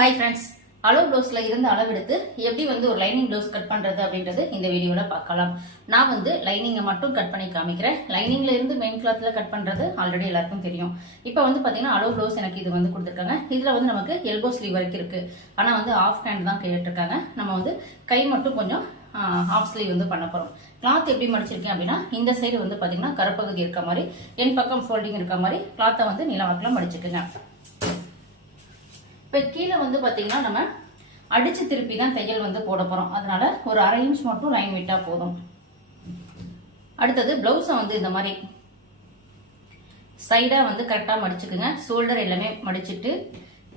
Hi friends அளவு ப்ளவுஸில் இருந்து அளவெடுத்து எப்படி வந்து ஒரு லைனிங் ப்ளவுஸ் கட் பண்ணுறது அப்படின்றது இந்த வீடியோவில் பார்க்கலாம். நான் வந்து லைனிங்கை மட்டும் கட் பண்ணி காமிக்கிறேன். லைனிங்கில் இருந்து மெயின் கிளாத்தில் கட் பண்ணுறது ஆல்ரெடி எல்லாருக்கும் தெரியும். இப்போ வந்து பார்த்தீங்கன்னா அளவு ப்ளவுஸ் எனக்கு இது வந்து கொடுத்துருக்காங்க. இதில் வந்து நமக்கு எல்போ ஸ்லீவ் வரைக்கும் இருக்குது ஆனால் வந்து ஆஃப் ஹேண்ட் தான் கேட்டிருக்காங்க. நம்ம வந்து கை மட்டும் கொஞ்சம் ஆஃப் ஸ்லீவ் வந்து பண்ண போகிறோம் கிளாத் எப்படி மடிச்சிருக்கேன் அப்படின்னா இந்த சைடு வந்து பார்த்தீங்கன்னா கரப்பகுதி இருக்க மாதிரி என் பக்கம் ஃபோல்டிங் இருக்க மாதிரி கிளாத்தை வந்து நிலவாக்கில் மடிச்சுக்குங்க. இப்போ கீழே வந்து பார்த்தீங்கன்னா நம்ம அடிச்சு திருப்பி தான் தையல் வந்து போட போகிறோம் அதனால ஒரு அரை இன்ச் மட்டும் லைன் விட்டால் போதும். அடுத்தது ப்ளவுஸை வந்து இந்த மாதிரி சைடாக வந்து கரெக்டாக மடிச்சுக்குங்க. ஷோல்டர் எல்லாமே மடிச்சுட்டு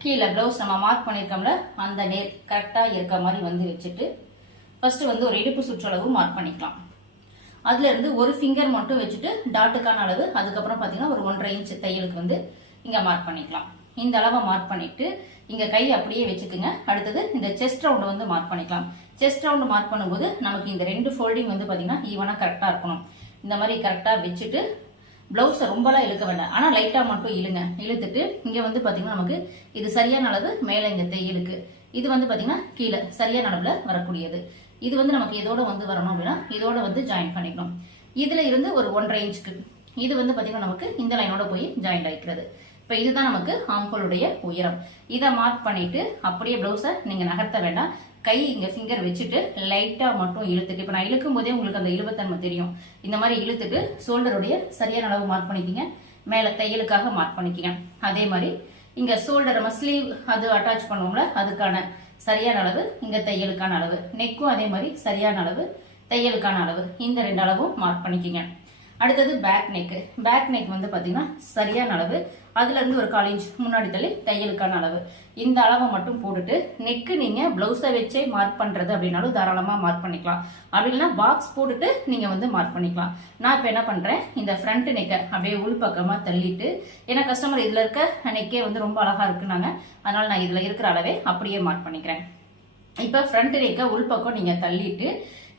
கீழே ப்ளவுஸ் நம்ம மார்க் பண்ணியிருக்கோம்ல அந்த நேர் கரெக்டாக இருக்க மாதிரி வந்து வச்சுட்டு ஃபர்ஸ்ட் வந்து ஒரு இடுப்பு சுற்றளவு மார்க் பண்ணிக்கலாம். அதுலேருந்து ஒரு ஃபிங்கர் மட்டும் வச்சுட்டு டாட்டுக்கான அளவு அதுக்கப்புறம் பார்த்தீங்கன்னா ஒரு ஒன்றரை இன்ச் தையலுக்கு வந்து இங்கே மார்க் பண்ணிக்கலாம். இந்த அளவை மார்க் பண்ணிட்டு இங்க கை அப்படியே வச்சுக்குங்க. அடுத்தது இந்த செஸ்ட் ரவுண்ட் வந்து மார்க் பண்ணிக்கலாம். செஸ்ட் ரவுண்ட் மார்க் பண்ணும்போது நமக்கு இந்த ரெண்டு ஃபோல்டிங் வந்து பார்த்தீங்கன்னா ஈவனாக கரெக்டாக இருக்கணும். இந்த மாதிரி கரெக்டாக வச்சுட்டு பிளவுஸை ரொம்பலாம் இழுக்க வேண்டாம். ஆனால் லைட்டாக மட்டும் இழுங்க. இழுத்துட்டு இங்கே வந்து பார்த்தீங்கன்னா நமக்கு இது சரியான அளவு மேலே இந்த தையலுக்கு இது வந்து பார்த்தீங்கன்னா கீழே. சரியான அளவில் வரக்கூடியது. இது வந்து நமக்கு இதோட வந்து வரணும் அப்படின்னா இதோட வந்து ஜாயின் பண்ணிக்கணும். இதுல இருந்து ஒரு ஒன்றரை இன்ச்சுக்கு இது வந்து பார்த்தீங்கன்னா நமக்கு இந்த லைனோட போய் ஜாயின் ஆயிக்கிறது. இப்போ இதுதான் நமக்கு ஆம்கோலுடைய உயரம். இதை மார்க் பண்ணிட்டு அப்படியே ப்ளவுஸை நீங்கள் நகர்த்த வேண்டாம். கை இங்கே ஃபிங்கர் வச்சுட்டு லைட்டாக மட்டும் இழுத்துட்டு இப்போ நான் இழுக்கும் போதே உங்களுக்கு அந்த இழுபத்தன்மை தெரியும். இந்த மாதிரி இழுத்துட்டு ஷோல்டருடைய சரியான அளவு மார்க் பண்ணிக்கிங்க. மேலே தையலுக்காக மார்க் பண்ணிக்கிங்க. அதே மாதிரி இங்கே ஷோல்டர் நம்ம ஸ்லீவ் அது அட்டாச் பண்ணுவோம்ல அதுக்கான சரியான அளவு இங்கே தையலுக்கான அளவு. நெக்கும் அதே மாதிரி சரியான அளவு தையலுக்கான அளவு. இந்த ரெண்டு அளவும் மார்க் பண்ணிக்கிங்க. அடுத்தது பேக் நெக் பேக் நெக் வந்து பார்த்தீங்கன்னா சரியான அளவு அதுலேருந்து ஒரு கால் இன்ச் முன்னாடி தள்ளி தையலுக்கான அளவு. இந்த அளவை மட்டும் போட்டுட்டு நெக்கு நீங்கள் ப்ளவுஸை வச்சே மார்க் பண்ணுறது அப்படின்னாலும் தாராளமாக மார்க் பண்ணிக்கலாம். அப்படி இல்லைன்னா பாக்ஸ் போட்டுட்டு நீங்கள் வந்து மார்க் பண்ணிக்கலாம். நான் இப்போ என்ன பண்ணுறேன் இந்த ஃப்ரண்ட் நெக்கை அப்படியே உள் பக்கமா தள்ளிட்டு ஏன்னா கஸ்டமர் இதில் இருக்க நெக்கே வந்து ரொம்ப அழகாக இருக்குனாங்க அதனால் நான் இதில் இருக்கிற அளவே அப்படியே மார்க் பண்ணிக்கிறேன். இப்போ ஃப்ரண்ட் நெக்கை உள் பக்கம் நீங்க தள்ளிட்டு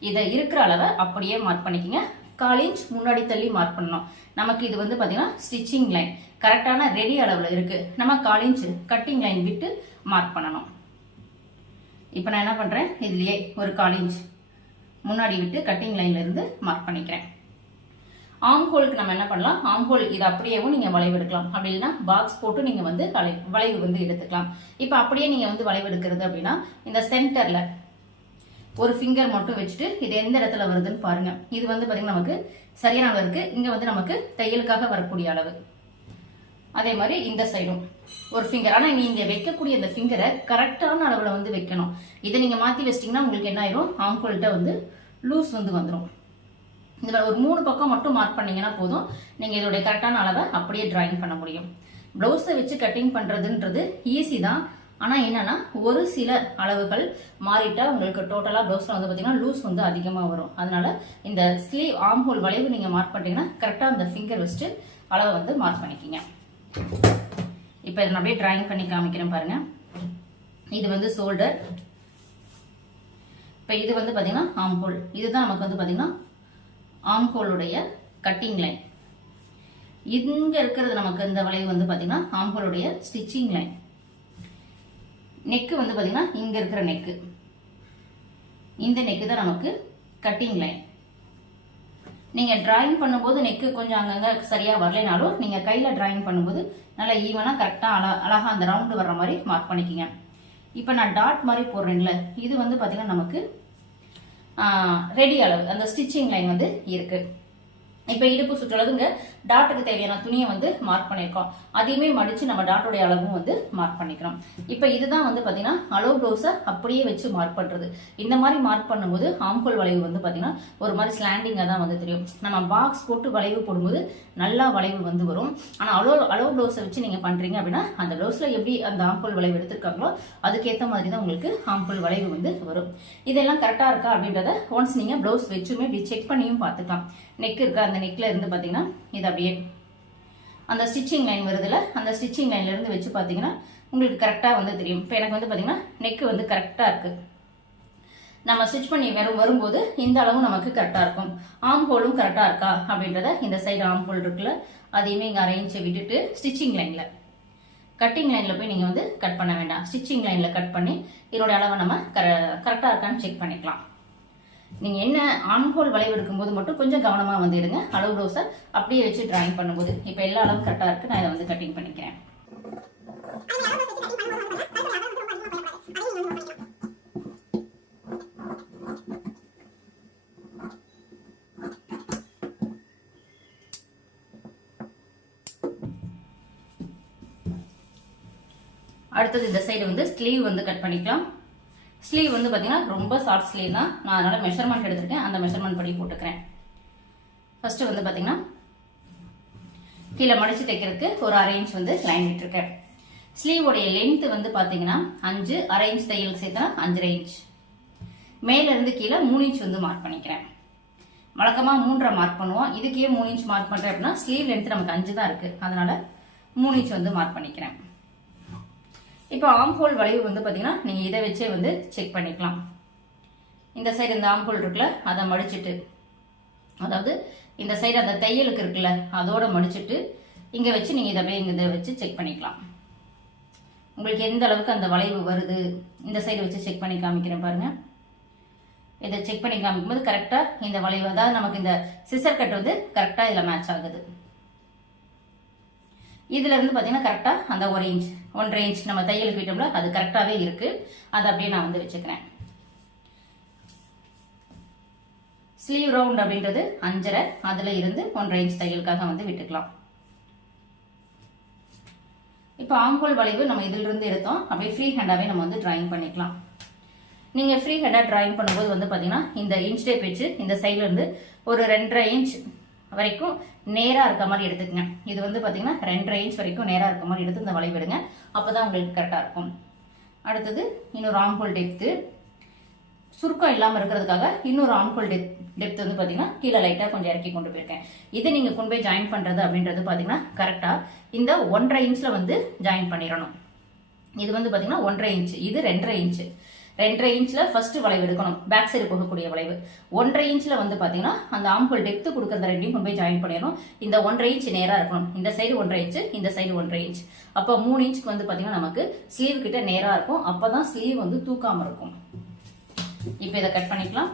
இதை இருக்கிற அளவை அப்படியே மார்க் பண்ணிக்கங்க. கால் இன்ச் முன்னாடி தள்ளி மார்க் பண்ணணும். நமக்கு இது வந்து பார்த்தீங்கன்னா ஸ்டிச்சிங் லைன் கரெக்டான ரெடி அளவில் இருக்கு. நம்ம கால் இன்ச் கட்டிங் லைன் விட்டு மார்க் பண்ணணும். இப்போ நான் என்ன பண்ணுறேன் இதுலயே ஒரு கால் இன்ச் முன்னாடி விட்டு கட்டிங் லைன்ல இருந்து மார்க் பண்ணிக்கிறேன். ஆம் ஹோலுக்கு நம்ம என்ன பண்ணலாம்? ஆம் ஹோல் இது அப்படியேவும் நீங்க வளைவு எடுக்கலாம். அப்படி இல்லைன்னா பாக்ஸ் போட்டு நீங்க வந்து வளை- வளைவு வந்து எடுத்துக்கலாம். இப்போ அப்படியே நீங்க வந்து வளைவு எடுக்கிறது அப்படின்னா இந்த சென்டர்ல ஒரு ஃபிங்கர் மட்டும் வச்சுட்டு இது எந்த இடத்துல வருதுன்னு பாருங்க. இது வந்து பாத்தீங்கன்னா நமக்கு சரியான அளவு இருக்கு. இங்க வந்து நமக்கு தையலுக்காக வரக்கூடிய அளவு. அதே மாதிரி இந்த சைடும் ஒரு ஃபிங்கர் ஆனா நீங்க வைக்கக்கூடிய இந்த ஃபிங்கரை கரெக்டான அளவுல வந்து வைக்கணும். இதை நீங்க மாத்தி வச்சிட்டீங்கன்னா உங்களுக்கு என்ன ஆயிரும்? ஆம்கோல்கிட்ட வந்து லூஸ் வந்து வந்துடும் இதில் ஒரு மூணு பக்கம் மட்டும் மார்க் பண்ணீங்கன்னா போதும். நீங்க இதோடைய கரெக்டான அளவை அப்படியே டிராயிங் பண்ண முடியும். பிளவுஸை வச்சு கட்டிங் பண்றதுன்றது ஈஸி தான். ஆனால் என்னன்னா ஒரு சில அளவுகள் மாறிட்டால் உங்களுக்கு டோட்டலாக ப்ளவுஸில் வந்து பார்த்தீங்கன்னா லூஸ் வந்து அதிகமாக வரும். அதனால இந்த ஸ்லீவ் ஆம் ஹோல் வளைவு நீங்கள் மார்க் பண்ணிட்டீங்கன்னா கரெக்டாக அந்த ஃபிங்கர் வச்சுட்டு அளவை வந்து மார்க் பண்ணிக்கிங்க. இப்போ இதை நான் அப்படியே ட்ராயிங் பண்ணி காமிக்கிறேன் பாருங்கள் இது வந்து ஷோல்டர் இப்போ இது வந்து பார்த்தீங்கன்னா ஆம் ஹோல் இதுதான் நமக்கு வந்து பார்த்தீங்கன்னா ஆம் ஹோலுடைய கட்டிங் லைன் இங்கே இருக்கிறது நமக்கு இந்த வளைவு வந்து பார்த்தீங்கன்னா ஆம் ஹோலுடைய ஸ்டிச்சிங் லைன் நெக்கு வந்து பார்த்திங்கன்னா இங்கே இருக்கிற நெக்கு இந்த நெக்கு தான் நமக்கு கட்டிங் லைன் நீங்கள் டிராயிங் பண்ணும்போது நெக்கு கொஞ்சம் அங்கங்கே சரியாக வரலைனாலும் நீங்கள் கையில் டிராயிங் பண்ணும்போது நல்லா ஈவனாக கரெக்டாக அழ அழகாக அந்த ரவுண்டு வர்ற மாதிரி மார்க் பண்ணிக்கிங்க. இப்போ நான் டாட் மாதிரி போடுறேன்ல இது வந்து பார்த்திங்கன்னா நமக்கு ரெடி அளவு அந்த ஸ்டிச்சிங் லைன் வந்து இருக்குது இப்போ இடுப்பு சுற்றளவுங்க டாட்டுக்கு தேவையான துணியை வந்து மார்க் பண்ணியிருக்கோம் அதையுமே மடிச்சு நம்ம டாட்டோடைய அளவும் வந்து மார்க் பண்ணிக்கிறோம். இப்போ இதுதான் வந்து பாத்தீங்கன்னா அளவு ப்ளவுஸை அப்படியே வச்சு மார்க் பண்றது. இந்த மாதிரி மார்க் பண்ணும்போது ஆம்கோல் வளைவு வந்து பாத்தீங்கன்னா ஒரு மாதிரி ஸ்லாண்டிங்காக தான் வந்து தெரியும். நம்ம பாக்ஸ் போட்டு வளைவு போடும்போது நல்லா வளைவு வந்து வரும். ஆனா அளவு அளவு ப்ளவுஸை வச்சு நீங்க பண்றீங்க அப்படின்னா அந்த ப்ளவுஸ்ல எப்படி அந்த ஆம்கோல் வளைவு எடுத்திருக்காங்களோ அதுக்கேற்ற மாதிரி தான் உங்களுக்கு ஆம்கோல் வளைவு வந்து வரும். இதெல்லாம் கரெக்டா இருக்கா அப்படின்றத ஒன்ஸ் நீங்க ப்ளவுஸ் வச்சுமே இப்படி செக் பண்ணியும் பார்த்துக்கலாம். நெக் இருக்கா? அந்த நெக்ல இருந்து பாத்தீங்கன்னா இது அப்படியே. அந்த ஸ்டிச்சிங் லைன் வருதுல அந்த ஸ்டிச்சிங் லைன்லேருந்து வச்சு பார்த்தீங்கன்னா உங்களுக்கு கரெக்டாக வந்து தெரியும். இப்போ எனக்கு வந்து பார்த்தீங்கன்னா நெக்கு வந்து கரெக்டாக இருக்குது நம்ம ஸ்டிச் பண்ணி வெறும் வரும்போது இந்த அளவு நமக்கு கரெக்டாக இருக்கும். ஆம் ஹோலும் கரெக்டாக இருக்கா? அப்படின்றத இந்த சைடு ஆம் ஹோல் இருக்குல்ல அதையுமே இங்கே அரேஞ்ச் விட்டுட்டு ஸ்டிச்சிங் லைனில் கட்டிங் லைனில் போய் நீங்கள் வந்து கட் பண்ண வேண்டாம். ஸ்டிச்சிங் லைனில் கட் பண்ணி இதோட அளவை நம்ம கர கரெக்டாக இருக்கான்னு செக் பண்ணிக்கலாம். நீங்கள் என்ன ஆன்ஹோல் வளைவு எடுக்கும்போது மட்டும் கொஞ்சம் கவனமாக வந்து எடுங்க. அளவு ப்ளவுஸை அப்படியே வச்சு ட்ராயிங் பண்ணும்போது இப்போ எல்லா அளவும் கரெக்டாக இருக்குது நான் இதை வந்து கட்டிங் பண்ணிக்கிறேன். அடுத்தது இந்த சைடு வந்து ஸ்லீவ் வந்து கட் பண்ணிக்கலாம். ஸ்லீவ் வந்து பார்த்தீங்கன்னா ரொம்ப ஷார்ட் ஸ்லீவ் தான். நான் அதனால் மெஷர்மெண்ட் எடுத்துருக்கேன். அந்த மெஷர்மெண்ட் படி போட்டுக்கிறேன். ஃபஸ்ட்டு வந்து பார்த்தீங்கன்னா கீழே மடித்து தைக்கிறதுக்கு ஒரு அரை இன்ச் வந்து லைன் விட்டுருக்கேன். ஸ்லீவோடைய லென்த்து வந்து பார்த்தீங்கன்னா அஞ்சு அரை இன்ச் தையலுக்கு சேர்த்தா அஞ்சரை இன்ச் மேலேருந்து கீழே மூணு இன்ச் வந்து மார்க் பண்ணிக்கிறேன். வழக்கமாக மூன்றரை மார்க் பண்ணுவோம். இதுக்கே மூணு இன்ச் மார்க் பண்ணுறேன் அப்படின்னா ஸ்லீவ் லென்த் நமக்கு அஞ்சு தான் இருக்குது அதனால் மூணு இன்ச் வந்து மார்க் பண்ணிக்கிறேன். இப்போ ஆம் ஹோல் வளைவு வந்து பார்த்தீங்கன்னா நீங்கள் இதை வச்சே வந்து செக் பண்ணிக்கலாம். இந்த சைடு இந்த ஆம் ஹோல் இருக்குல்ல அதை மடிச்சிட்டு. அதாவது இந்த சைடு அந்த தையலுக்கு இருக்குல்ல அதோட மடிச்சிட்டு இங்கே வச்சு நீங்கள் இதை அப்படியே இங்கே வச்சு செக் பண்ணிக்கலாம். உங்களுக்கு எந்த அளவுக்கு அந்த வளைவு வருது இந்த சைடு வச்சு செக் பண்ணி காமிக்கிறேன் பாருங்க. இதை செக் பண்ணி காமிக்கும்போது கரெக்டாக இந்த வளைவு அதாவது நமக்கு இந்த சிசர் கட் வந்து கரெக்டாக இதில் மேட்ச் ஆகுது. இதுல இருந்து பார்த்தீங்கன்னா கரெக்டாக அந்த ஒரு இன்ச் ஒன்றரை இன்ச் நம்ம தையலுக்கு விட்டோம்ல அது கரெக்டாகவே இருக்கு. அதை அப்படியே நான் வந்து வச்சுக்கிறேன். ஸ்லீவ் ரவுண்ட் அப்படின்றது அஞ்சரை அதுல இருந்து ஒன்றரை இன்ச் தையலுக்காக வந்து விட்டுக்கலாம். இப்போ ஆங்கோல் வளைவு நம்ம இதுல இருந்து எடுத்தோம். அப்படியே ஃப்ரீ ஹேண்டாவே நம்ம வந்து டிராயிங் பண்ணிக்கலாம். நீங்க ஃப்ரீ ஹேண்டா டிராயிங் பண்ணும்போது வந்து பாத்தீங்கன்னா இந்த இன்ச் டேப் வச்சு இந்த சைடுல இருந்து ஒரு ரெண்டரை இன்ச் வரைக்கும் நேராக இருக்க மாதிரி எடுத்துக்கங்க. இது வந்து பார்த்தீங்கன்னா ரெண்டரை இன்ச் வரைக்கும் நேராக இருக்க மாதிரி எடுத்து இந்த வளைவிடுங்க அப்போ தான் உங்களுக்கு கரெக்டாக இருக்கும். அடுத்தது இன்னொரு ஆம்ஹோல் டெப்த்து சுருக்கம் இல்லாமல் இருக்கிறதுக்காக இன்னொரு ஆம்ஹோல் டெப் டெப்த் வந்து பார்த்தீங்கன்னா கீழே லைட்டாக கொஞ்சம் இறக்கி கொண்டு போயிருக்கேன். இதை நீங்கள் கொண்டு போய் ஜாயின் பண்ணுறது அப்படின்றது பார்த்தீங்கன்னா கரெக்டாக இந்த ஒன்றரை இன்ச்சில் வந்து ஜாயின் பண்ணிடணும். இது வந்து பார்த்தீங்கன்னா ஒன்றரை இன்ச் இது ரெண்டரை இன்ச்சு ரெண்டரை இன்ச்சில் ஃபர்ஸ்ட் வளைவு எடுக்கணும். பேக் சைடு போகக்கூடிய வளைவு. ஒன்றரை இன்ச்சில் வந்து பார்த்தீங்கன்னா அந்த ஆம்புல் டெப்த் கொடுக்குறத ரெண்டையும் கொண்டு போய் ஜாயின் பண்ணிடணும். இந்த ஒன்றரை இன்ச் நேராக இருக்கணும். இந்த சைடு ஒன்றரை இன்ச் இந்த சைடு ஒன்றரை இன்ச் அப்போ மூணு இன்ச்சுக்கு வந்து பார்த்தீங்கன்னா நமக்கு ஸ்லீவ் கிட்ட நேராக இருக்கும். அப்போ தான் ஸ்லீவ் வந்து தூக்காமல் இருக்கும். இப்போ இதை கட் பண்ணிக்கலாம்.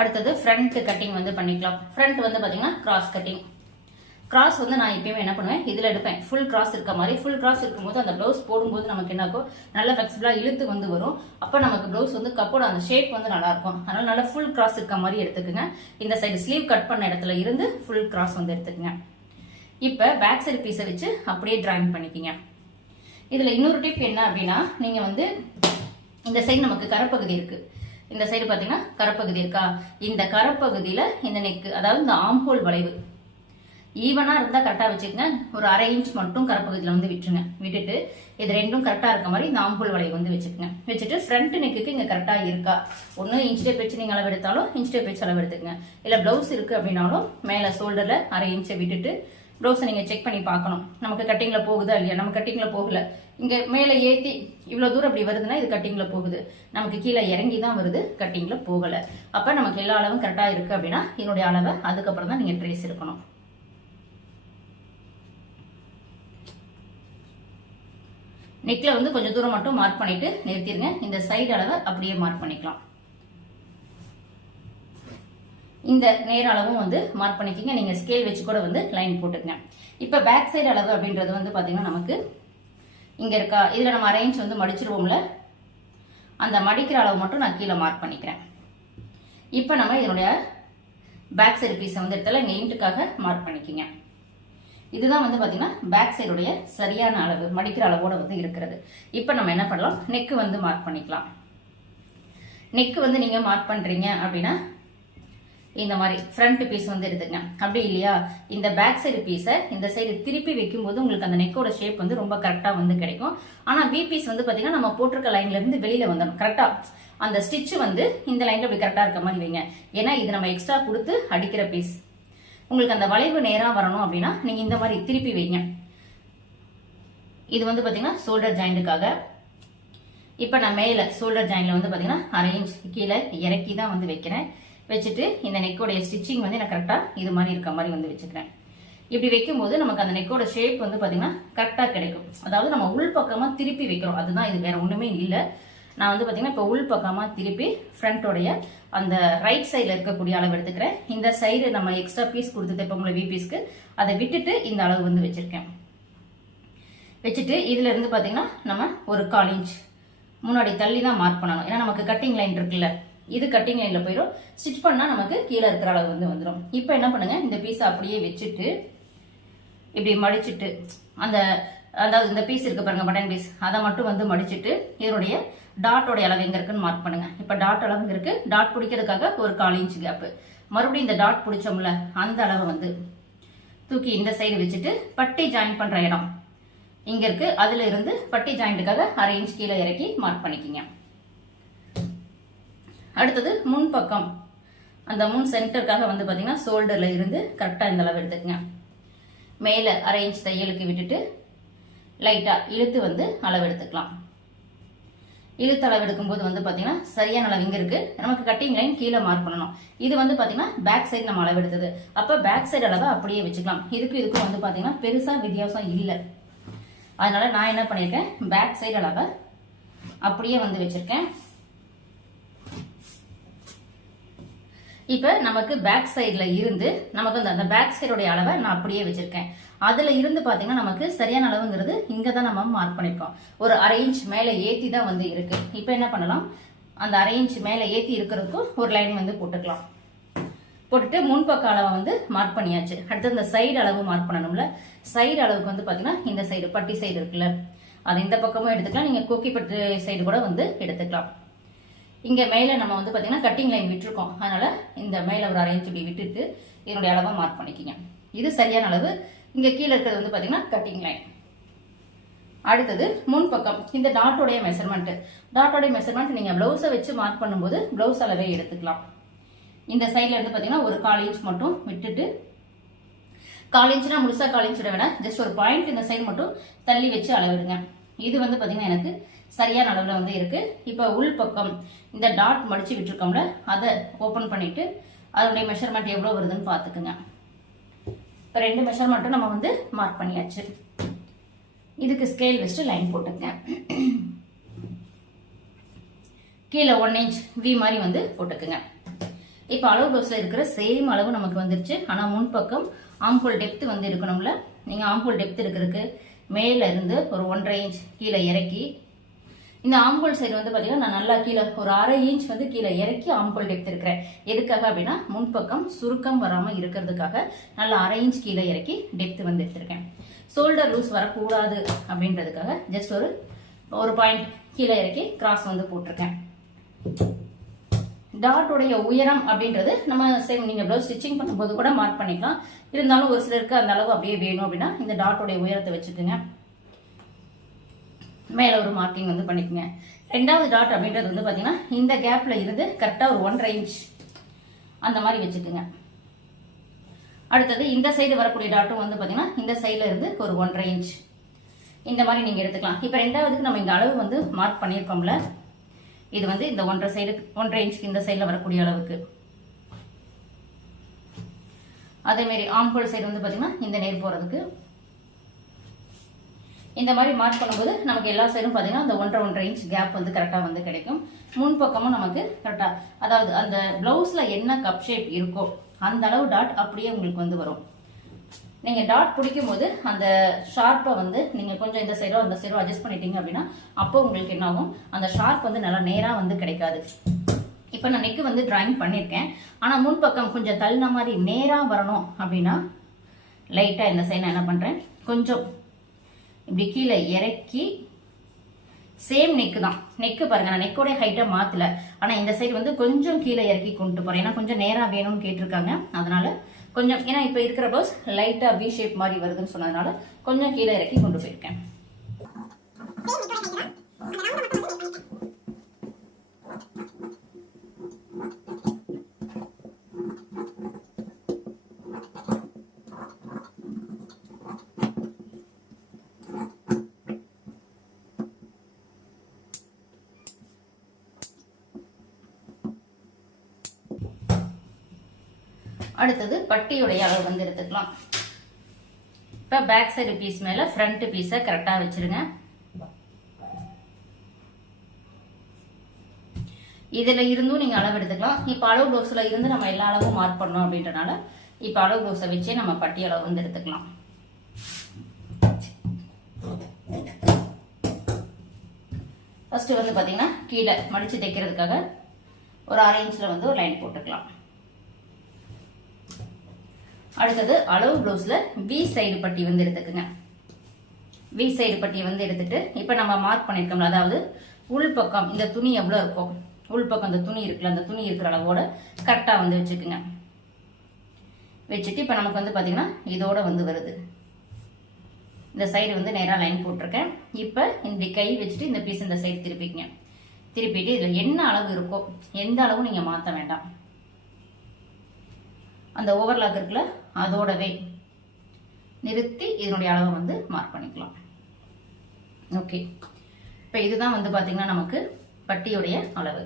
அடுத்தது ஃப்ரண்ட் கட்டிங் வந்து பண்ணிக்கலாம். ஃப்ரண்ட் வந்து பார்த்தீங்கன்னா கிராஸ் கட்டிங் கிராஸ் வந்து நான் எப்பயுமே என்ன பண்ணுவேன்? இதில் எடுப்பேன். ஃபுல் கிராஸ் இருக்க மாதிரி. ஃபுல் கிராஸ் இருக்கும்போது அந்த ப்ளவுஸ் போடும்போது நமக்கு என்னாக்கும் நல்ல ஃபிளெக்சிபிளா இழுத்து வந்து வரும். அப்போ நமக்கு ப்ளவுஸ் வந்து கப்போட அந்த ஷேப் வந்து நல்லா இருக்கும். அதனால நல்லா ஃபுல் கிராஸ் இருக்க மாதிரி எடுத்துக்கோங்க. இந்த சைடு ஸ்லீவ் கட் பண்ண இடத்துல இருந்து ஃபுல் கிராஸ் வந்து எடுத்துக்கோங்க. இப்போ பேக் சைடு பீஸை வச்சு அப்படியே டிராயிங் பண்ணிக்கிங்க. இதில் இன்னொரு டிப் என்ன அப்படின்னா நீங்கள் வந்து இந்த சைடு நமக்கு கரப்பகுதி இருக்குது இந்த சைடு பாத்தீங்கன்னா கரப்பகுதி இருக்கா? இந்த கரப்பகுதியில இந்த நெக்கு அதாவது இந்த ஆம்ஹோல் வளைவு. ஈவனா இருந்தா கரெக்டா வச்சுக்கங்க. ஒரு அரை இன்ச் மட்டும் கரப்பகுதியில வந்து விட்டுருங்க. விட்டுட்டு இது ரெண்டும் கரெக்டா இருக்க மாதிரி இந்த ஆம்பூல் வளைவு வந்து வச்சுக்கோங்க. வச்சுட்டு ஃப்ரண்ட் நெக்குக்கு இங்க கரெக்டா இருக்கா? ஒன்று இன்ச் டேப் வச்சு நீங்க அளவு எடுத்தாலும் இன்ச் டேப் வச்சு அளவு எடுத்துக்கங்க. இல்ல பிளவுஸ் இருக்கு அப்படின்னாலும் மேல ஷோல்டர்ல அரை இன்ச்சை விட்டுட்டு ப்ளவுஸை நீங்க செக் பண்ணி பார்க்கணும். நமக்கு கட்டிங்ல போகுதா இல்லையா? நம்ம கட்டிங்ல போகல. இங்கே மேலே ஏற்றி இவ்வளோ தூரம் இப்படி வருதுன்னா இது கட்டிங்கில் போகுது. நமக்கு கீழே இறங்கி தான் வருது கட்டிங்கில் போகலை. அப்போ நமக்கு எல்லா அளவும் கரெக்டாக இருக்குது அப்படின்னா என்னுடைய அளவை அதுக்கப்புறம் தான் நீங்கள் ட்ரேஸ் இருக்கணும் நெக்கில் வந்து கொஞ்சம் தூரம் மட்டும் மார்க் பண்ணிட்டு நிறுத்திடுங்க இந்த சைடு அளவை அப்படியே மார்க் பண்ணிக்கலாம். இந்த நேர அளவும் வந்து மார்க் பண்ணிக்கிங்க. நீங்கள் ஸ்கேல் வச்சு கூட வந்து லைன் போட்டுக்கங்க. இப்போ பேக் சைடு அளவு அப்படின்றது வந்து பார்த்தீங்கன்னா நமக்கு இங்கே இருக்கா? இதில் நம்ம அரேஞ்ச் வந்து மடிச்சிருவோம்ல? அந்த மடிக்கிற அளவு மட்டும் நான் கீழே மார்க் பண்ணிக்கிறேன். இப்போ நம்ம இதனுடைய பேக் சைடு பீஸை வந்து இடத்துல இங்கே இன்ட்டுக்காக மார்க் பண்ணிக்கிங்க. இதுதான் வந்து பார்த்தீங்கன்னா பேக் சைடுடைய சரியான அளவு மடிக்கிற அளவோடு வந்து இருக்கிறது. இப்போ நம்ம என்ன பண்ணலாம்? நெக்கு வந்து மார்க் பண்ணிக்கலாம். நெக்கு வந்து நீங்கள் மார்க் பண்ணுறீங்க அப்படின்னா இந்த மாதிரி ஃப்ரண்ட் பீஸ் வந்து எடுத்துங்க அப்படி இல்லையா? இந்த பேக் சைடு பீஸை இந்த சைடு திருப்பி வைக்கும்போது உங்களுக்கு அந்த நெக்கோட ஷேப் வந்து ரொம்ப கரெக்டாக வந்து கிடைக்கும். ஆனால் வி பீஸ் வந்து பார்த்தீங்கன்னா நம்ம போட்டிருக்க லைன்லேருந்து இருந்து வந்துடும் கரெக்டாக அந்த ஸ்டிச்சு வந்து இந்த லைனில் இப்படி கரெக்டாக இருக்க மாதிரி வைங்க. ஏன்னா இது நம்ம எக்ஸ்ட்ரா கொடுத்து அடிக்கிற பீஸ் உங்களுக்கு அந்த வளைவு நேராக வரணும் அப்படின்னா நீங்கள் இந்த மாதிரி திருப்பி வைங்க. இது வந்து பார்த்தீங்கன்னா ஷோல்டர் ஜாயிண்ட்டுக்காக இப்போ நான் மேலே ஷோல்டர் ஜாயின்ல வந்து பார்த்தீங்கன்னா அரை இன்ச் கீழே இறக்கி தான் வந்து வைக்கிறேன். வச்சுட்டு இந்த நெக்கோடைய ஸ்டிச்சிங் வந்து நான் கரெக்டாக இது மாதிரி இருக்க மாதிரி வந்து வச்சுக்கிறேன். இப்படி வைக்கும்போது நமக்கு அந்த நெக்கோட ஷேப் வந்து பார்த்தீங்கன்னா கரெக்டாக கிடைக்கும். அதாவது நம்ம உள் பக்கமாக திருப்பி வைக்கிறோம். அதுதான் இது வேற ஒன்றுமே இல்லை. நான் வந்து பார்த்தீங்கன்னா இப்போ உள் பக்கமாக திருப்பி ஃப்ரண்ட்டோடைய அந்த ரைட் சைடில் இருக்கக்கூடிய அளவு எடுத்துக்கிறேன். இந்த சைடு நம்ம எக்ஸ்ட்ரா பீஸ் கொடுத்து தைப்போம்ல வி பீஸ்க்கு அதை விட்டுட்டு இந்த அளவு வந்து வச்சுருக்கேன். வச்சுட்டு இதுல இருந்து பார்த்தீங்கன்னா நம்ம ஒரு கால் இன்ச் முன்னாடி தள்ளி தான் மார்க் பண்ணணும். ஏன்னா நமக்கு கட்டிங் லைன் இருக்குல்ல. இது கட்டிங் லைனில் போயிடும் ஸ்டிச் பண்ணால் நமக்கு கீழே இருக்கிற அளவு வந்து வந்துடும் இப்போ என்ன பண்ணுங்க? இந்த பீஸை அப்படியே வச்சுட்டு இப்படி மடிச்சுட்டு அந்த அதாவது இந்த பீஸ் இருக்கு பாருங்க பட்டன் பீஸ் அதை மட்டும் வந்து மடிச்சுட்டு இதனுடைய டாட்டோடைய அளவு எங்க இருக்குன்னு மார்க் பண்ணுங்க. இப்போ டாட் அளவு இருக்கு. டாட் பிடிக்கிறதுக்காக ஒரு கால் இன்ச் கேப்பு மறுபடியும் இந்த டாட் பிடிச்சோம்ல அந்த அளவை வந்து தூக்கி இந்த சைடு வச்சுட்டு பட்டி ஜாயின் பண்ற இடம் இங்க இருக்கு. அதுல இருந்து பட்டி ஜாயிண்ட்டுக்காக அரை இன்ச் கீழே இறக்கி மார்க் பண்ணிக்கிங்க. அடுத்தது முன் பக்கம் அந்த முன் சென்டருக்காக வந்து பார்த்தீங்கன்னா ஷோல்டரில் இருந்து கரெக்டாக இந்த அளவு எடுத்துக்கங்க. மேலே அரை இன்ச் தையலுக்கு விட்டுட்டு லைட்டாக இழுத்து வந்து அளவு எடுத்துக்கலாம். இழுத்து அளவு எடுக்கும்போது வந்து பார்த்தீங்கன்னா சரியான அளவு இங்கே இருக்குது நமக்கு கட்டிங் லைன் கீழே மார்க் பண்ணணும். இது வந்து பார்த்தீங்கன்னா பேக் சைடு நம்ம அளவு எடுத்தது. அப்போ பேக் சைடு அளவை அப்படியே வச்சுக்கலாம். இதுக்கும் இதுக்கும் வந்து பார்த்தீங்கன்னா பெருசாக வித்தியாசம் இல்லை. அதனால நான் என்ன பண்ணியிருக்கேன்? பேக் சைடு அளவை அப்படியே வந்து வச்சுருக்கேன். இப்போ நமக்கு பேக் சைடில் இருந்து நமக்கு அந்த- அந்த பேக் சைடுடைய அளவை நான் அப்படியே வச்சுருக்கேன். அதில் இருந்து பார்த்தீங்கன்னா நமக்கு சரியான அளவுங்கிறது இங்கே தான் நம்ம மார்க் பண்ணியிருக்கோம் ஒரு அரை இன்ச் மேலே ஏற்றி தான் வந்து இருக்குது இப்போ என்ன பண்ணலாம்? அந்த அரை இன்ச் மேலே ஏற்றி இருக்கிறதுக்கும் ஒரு லைன் வந்து போட்டுக்கலாம். போட்டுட்டு முன்பக்க அளவை வந்து மார்க் பண்ணியாச்சு. அடுத்து இந்த சைடு அளவு மார்க் பண்ணணும்ல. சைடு அளவுக்கு வந்து பார்த்தீங்கன்னா இந்த சைடு பட்டி சைடு இருக்குல்ல. அது இந்த பக்கமும் எடுத்துக்கலாம். நீங்கள் கோக்கி பட்டு சைடு கூட வந்து எடுத்துக்கலாம். இங்கே மேலே நம்ம வந்து பார்த்தீங்கன்னா கட்டிங் லைன் விட்டுருக்கோம். அதனால் இந்த மேலே ஒரு அரை இன்ச் இப்படி விட்டுட்டு இதனுடைய அளவை மார்க் பண்ணிக்கிங்க. இது சரியான அளவு. இங்கே கீழே இருக்கிறது வந்து பார்த்தீங்கன்னா கட்டிங் லைன் அடுத்தது முன் பக்கம் இந்த டாட்டோடைய மெஷர்மெண்ட்டு டாட்டோடைய மெஷர்மெண்ட் நீங்கள் ப்ளவுஸை வச்சு மார்க் பண்ணும்போது ப்ளவுஸ் அளவே எடுத்துக்கலாம். இந்த சைடில் இருந்து பார்த்தீங்கன்னா ஒரு கால் இன்ச் மட்டும் விட்டுட்டு கால் இன்ச்னா முழுசா கால் இன்ச் விட வேணாம். ஜஸ்ட் ஒரு பாயிண்ட் இந்த சைடு மட்டும் தள்ளி வச்சு அளவிடுங்க. இது வந்து பார்த்தீங்கன்னா எனக்கு சரியான அளவில் வந்து இருக்கு. இப்போ உள் பக்கம் இந்த டாட் மடிச்சு விட்டுருக்கோம்ல அதை ஓப்பன் பண்ணிட்டு அதனுடைய மெஷர்மெண்ட் எவ்வளோ வருதுன்னு பார்த்துக்குங்க. இப்போ ரெண்டு மெஷர்மெண்ட்டும் நம்ம வந்து மார்க் பண்ணியாச்சு. இதுக்கு ஸ்கேல் வச்சுட்டு லைன் போட்டுக்கங்க கீழே ஒன் இன்ச் வி மாதிரி வந்து போட்டுக்குங்க. இப்போ அளவு ப்ளவுஸில் இருக்கிற சேம் அளவு நமக்கு வந்துருச்சு. ஆனால் முன்பக்கம் ஆம்பூல் டெப்த் வந்து இருக்கணும்ல. நீங்கள் ஆம்பூல் டெப்த் இருக்கிறதுக்கு மேலே இருந்து ஒரு ஒன்றரை இன்ச் கீழே இறக்கி இந்த ஆம்கோல் சைடு வந்து பார்த்தீங்கன்னா நான் நல்லா கீழே ஒரு அரை இன்ச் வந்து கீழே இறக்கி ஆம்கோல் டெப்த் இருக்கிறேன். எதுக்காக அப்படின்னா முன்பக்கம் சுருக்கம் வராமல் இருக்கிறதுக்காக நல்லா அரை இன்ச் கீழே இறக்கி டெப்த் வந்து எடுத்திருக்கேன். ஷோல்டர் லூஸ் வரக்கூடாது அப்படின்றதுக்காக ஜஸ்ட் ஒரு ஒரு பாயிண்ட் கீழே இறக்கி கிராஸ் வந்து போட்டிருக்கேன். டாட்டோடைய உயரம் அப்படின்றது நம்ம சேம் நீங்க ப்ளவுஸ் ஸ்டிச்சிங் பண்ணும்போது கூட மார்க் பண்ணிக்கலாம். இருந்தாலும் ஒரு சிலருக்கு அந்த அளவு அப்படியே வேணும் அப்படின்னா இந்த டாட்டோடைய உயரத்தை வச்சுக்கோங்க. மேலே ஒரு மார்க்கிங் வந்து பண்ணிக்கோங்க. ரெண்டாவது டாட் அப்படின்றது வந்து பார்த்தீங்கன்னா இந்த கேப்பில் இருந்து கரெக்டாக ஒரு ஒன்றரை இன்ச் அந்த மாதிரி வச்சுக்கோங்க. அடுத்தது இந்த சைடு வரக்கூடிய டாட்டும் வந்து பார்த்தீங்கன்னா இந்த சைடில் இருந்து ஒரு ஒன்றரை இன்ச் இந்த மாதிரி நீங்கள் எடுத்துக்கலாம். இப்போ ரெண்டாவதுக்கு நம்ம இந்த அளவு வந்து மார்க் பண்ணியிருக்கோம்ல. இது வந்து இந்த ஒன்றரை சைடு ஒன்றரை இன்ச்சுக்கு இந்த சைடில் வரக்கூடிய அளவுக்கு. அதேமாரி ஆம்பூல் சைடு வந்து பார்த்தீங்கன்னா இந்த நேர் போகிறதுக்கு இந்த மாதிரி மார்க் பண்ணும்போது நமக்கு எல்லா சைடும் பார்த்தீங்கன்னா அந்த ஒன்றரை ஒன்றரை இன்ச் கேப் வந்து கரெக்டாக வந்து கிடைக்கும். முன் பக்கமும் நமக்கு கரெக்டாக அதாவது அந்த ப்ளவுஸில் என்ன கப் ஷேப் இருக்கோ அந்த அளவு டாட் அப்படியே உங்களுக்கு வந்து வரும். நீங்கள் டாட் பிடிக்கும் போது அந்த ஷார்ப்பை வந்து நீங்கள் கொஞ்சம் இந்த சைடோ அந்த சைடோ அட்ஜஸ்ட் பண்ணிட்டீங்க அப்படின்னா அப்போ உங்களுக்கு என்ன ஆகும்? அந்த ஷார்ப் வந்து நல்லா நேராக வந்து கிடைக்காது. இப்போ நான் நெக்கு வந்து டிராயிங் பண்ணியிருக்கேன் ஆனால் முன்பக்கம் கொஞ்சம் தள்ளின மாதிரி நேராக வரணும் அப்படின்னா லைட்டாக இந்த சைடு நான் என்ன பண்ணுறேன் கொஞ்சம் இப்படி கீழே இறக்கி சேம் நெக்கு தான். நெக்கு பாருங்க நான் நெக்கோடைய ஹைட்டை மாற்றல ஆனால் இந்த சைடு வந்து கொஞ்சம் கீழே இறக்கி கொண்டு போகிறேன் ஏன்னா கொஞ்சம் நேராக வேணும்னு கேட்டிருக்காங்க. அதனால கொஞ்சம் ஏன்னா இப்போ இருக்கிற ப்ளவுஸ் லைட்டாக வி ஷேப் மாதிரி வருதுன்னு சொன்னதுனால கொஞ்சம் கீழே இறக்கி கொண்டு போயிருக்கேன். அடுத்தது பட்டியுடைய அளவு வந்து எடுத்துக்கலாம். இப்போ பேக் சைடு பீஸ் மேலே ஃப்ரண்ட் பீஸை கரெக்டாக வச்சிருங்க. இதில் இருந்தும் நீங்கள் அளவு எடுத்துக்கலாம். இப்போ அளவு ப்ளவுஸில் இருந்து நம்ம எல்லா அளவும் மார்க் பண்ணோம் அப்படின்றனால இப்போ அளவு ப்ளவுஸை வச்சே நம்ம பட்டி அளவு வந்து எடுத்துக்கலாம். ஃபர்ஸ்ட் வந்து பார்த்தீங்கன்னா கீழே மடித்து தைக்கிறதுக்காக ஒரு அரை இன்ச்சில் வந்து ஒரு லைன் போட்டுக்கலாம். அடுத்தது அளவு ப்ளவுஸில் வி சைடு பட்டி வந்து எடுத்துக்கோங்க. வி சைடு பட்டி வந்து எடுத்துட்டு இப்போ நம்ம மார்க் பண்ணியிருக்கோம்ல அதாவது உள் பக்கம் இந்த துணி எவ்வளோ இருக்கும் உள் பக்கம் இந்த துணி இருக்குல்ல அந்த துணி இருக்கிற அளவோட கரெக்டாக வந்து வச்சுக்குங்க. வச்சுட்டு இப்போ நமக்கு வந்து பார்த்திங்கன்னா இதோட வந்து வருது. இந்த சைடு வந்து நேராக லைன் போட்டிருக்கேன். இப்போ இந்த கை வச்சுட்டு இந்த பீஸ் இந்த சைடு திருப்பிக்கங்க. திருப்பிட்டு இதில் என்ன அளவு இருக்கோ எந்த அளவும் நீங்கள் மாற்ற வேண்டாம். அந்த ஓவர்லாக் இருக்குல்ல அதோடவே நிறுத்தி இதனுடைய அளவை வந்து மார்க் பண்ணிக்கலாம். ஓகே இப்போ இதுதான் வந்து பார்த்தீங்கன்னா நமக்கு பட்டியுடைய அளவு.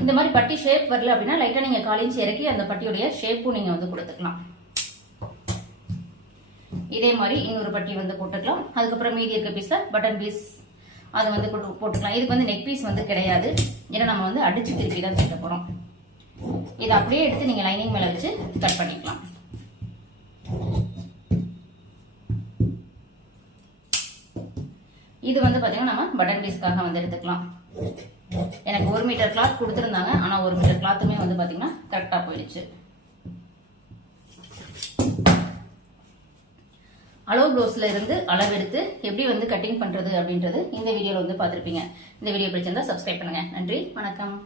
இந்த மாதிரி பட்டி ஷேப் வரல அப்படின்னா லைட்டாக நீங்கள் காலையில் இறக்கி அந்த பட்டியுடைய ஷேப்பும் நீங்கள் வந்து கொடுத்துக்கலாம். இதே மாதிரி இன்னொரு பட்டி வந்து போட்டுக்கலாம். அதுக்கப்புறம் மீதி இருக்க பீஸில் பட்டன் பீஸ் அதை வந்து போட்டு போட்டுக்கலாம். இதுக்கு வந்து நெக் பீஸ் வந்து கிடையாது. ஏன்னா நம்ம வந்து அடிச்சு திருப்பி தான் தைக்க போகிறோம் இதை அப்படியே எடுத்து நீங்கள் லைனிங் மேலே வச்சு கட் பண்ணிக்கலாம். இது வந்து பார்த்தீங்கன்னா நம்ம பட்டன் பீஸ்க்காக வந்து எடுத்துக்கலாம். எனக்கு ஒரு மீட்டர் கிளாத் கொடுத்துருந்தாங்க. ஆனால் ஒரு மீட்டர் கிளாத்துமே வந்து பார்த்தீங்கன்னா கரெக்டாக போயிடுச்சு. அளவு ப்ளவுஸில் இருந்து அளவெடுத்து எப்படி வந்து கட்டிங் பண்ணுறது அப்படின்றது இந்த வீடியோவில் வந்து பார்த்துருப்பீங்க. இந்த வீடியோ பிடிச்சிருந்தா சப்ஸ்கிரைப் பண்ணுங்கள் நன்றி. வணக்கம்.